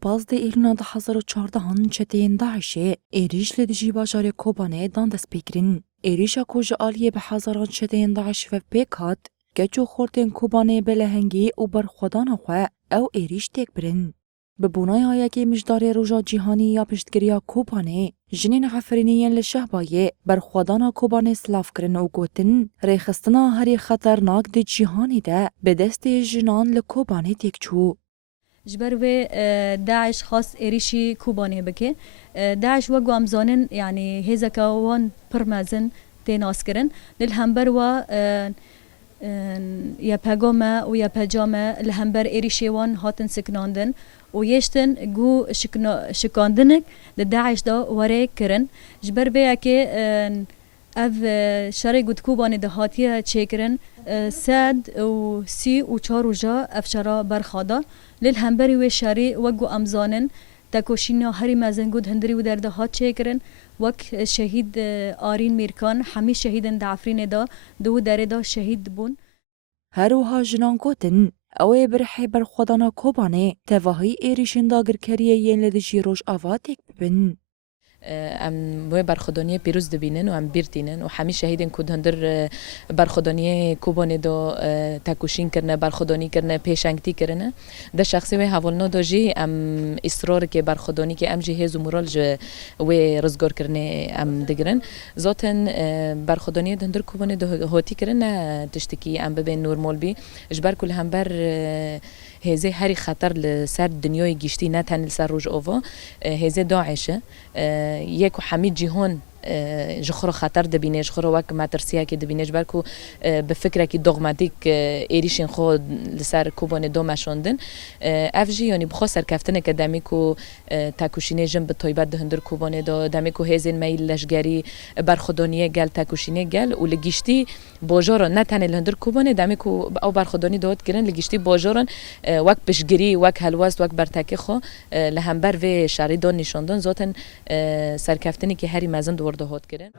پازده ایلونا 2014 هن چتین داعشه ایریش لدیجی باجار کوبانه دان دست بگیرن. ایریشا کج آلیه به هزاران چتین داعش و پیکات گچو خورتن کوبانه بلهنگی و برخودان خواه او ایریش تک برن. به بونای های که مجدار روژا جیهانی یا پشتگیریا کوبانه جنین عفرینیین لشهبایه برخودان کوبانه سلاف کرن و گوتن ریخستنا هری خطرناک دی جیهانی ده به دست جنان لکوبانه تک چو. جبر و داعش خاص إيريشي كوباني بكي داعش وقو أمزانن يعني هزكا وان برمازن تناس كرن للهمبر و يا باقوما و يا باجاما الهمبر إيريشي وان هاتن سكناندن و يشتن جو شكاندنك لداعش دا وري كرن جبر بيا كي اف شرعي قد كوباني ده هاتيه تشيكرن ساد و سي و چار و جا افشارا برخادا للهمبري و شاري وقو امزانن تاكوشينا هري مازن قد هندري و درده هات تشيكرن وك شهيد آرين ميركان همي شهيدن دعفرين دا دو داره دا شهيد بون هروها جنان گوتن اوه برحی برخودانا کوبانه تواهی ایریشن داگر کریه ین لدیجی روش آواتک ببن. ام و برخودانی پیروز دبینن و ام بیرتینن و همی شهیدن کد هندر برخودانی کوبانه دو تکوشین کرنه برخودانی کرنه پیشنگتی کرنه ده شخصی و حوالنا داجی ام اصرار که برخودانی که ام جهز و مورال و رزگار کرنه ام دگرن ذاتن برخودانی هندر کوبانه دو هاتی کرنه تشتکی ام ببین نورمال بی اجبر کل هم بر هزه هری خطر لسر دنیای گشتی نه تن لسر روج آوا هزه داعشه یک و حمید جهان جخرا خطر دبینه جخرا وک مترسیه که دبینه جبرکو به فکر کی دogmatik ایریشین خود لسر کوبان دو مشوندن افجی یعنی بخوا سرکفتن که دمی کو تکوشینه جنب به طیبت هندر کوبان دو دمی کو هزین میل لشگری برخودانیه گل تکوشینه گل و لگیشتی باجارا نه تن هندر کوبان دمی کو او برخودانی داد گرن لگیشتی باجارن وک بشگری وک هلواست وک برتکی خو لهمبر و شری دان نشاندن ذاتن سرکفتنی که هری مزن دورده هات کرن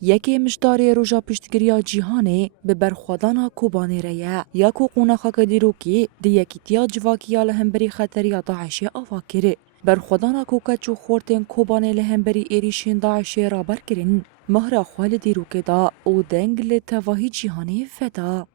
یکی مشدار روژا پشتگیریا جیهانه به برخودانا کوبانه ریا یا کو قونا خاک دیروکی دی یکی تیا جواکیا لهمبری خطریا داعشی آوا کره. برخودانا کوکچو خورتن کوبانه لهمبری ایریشین داعشی را برکرین مهر خوال دیروکی دا او دنگ لتواهی جیهانه فدا.